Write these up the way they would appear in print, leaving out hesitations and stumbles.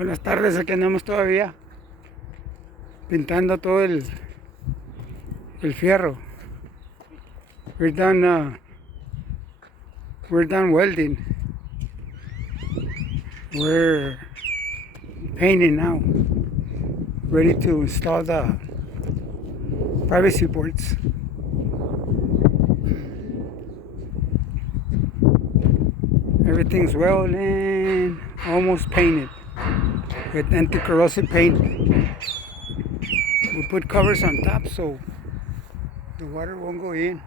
Buenas tardes, aquí andamos todavía pintando todo el fierro. We're done welding. We're painting now. Ready to install the privacy boards. Everything's welding, almost painted with anti-corrosive paint. We put covers on top so the water won't go in.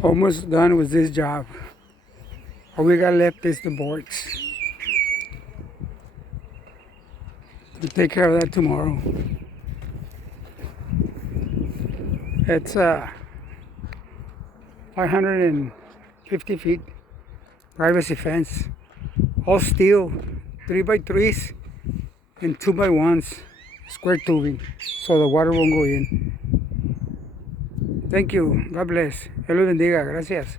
Almost done with this job. All we got left is the boards. We'll take care of that tomorrow. It's 550 feet privacy fence. All steel, 3x3s and 2x1s, square tubing, so the water won't go in. Thank you. God bless. Dios los bendiga. Gracias.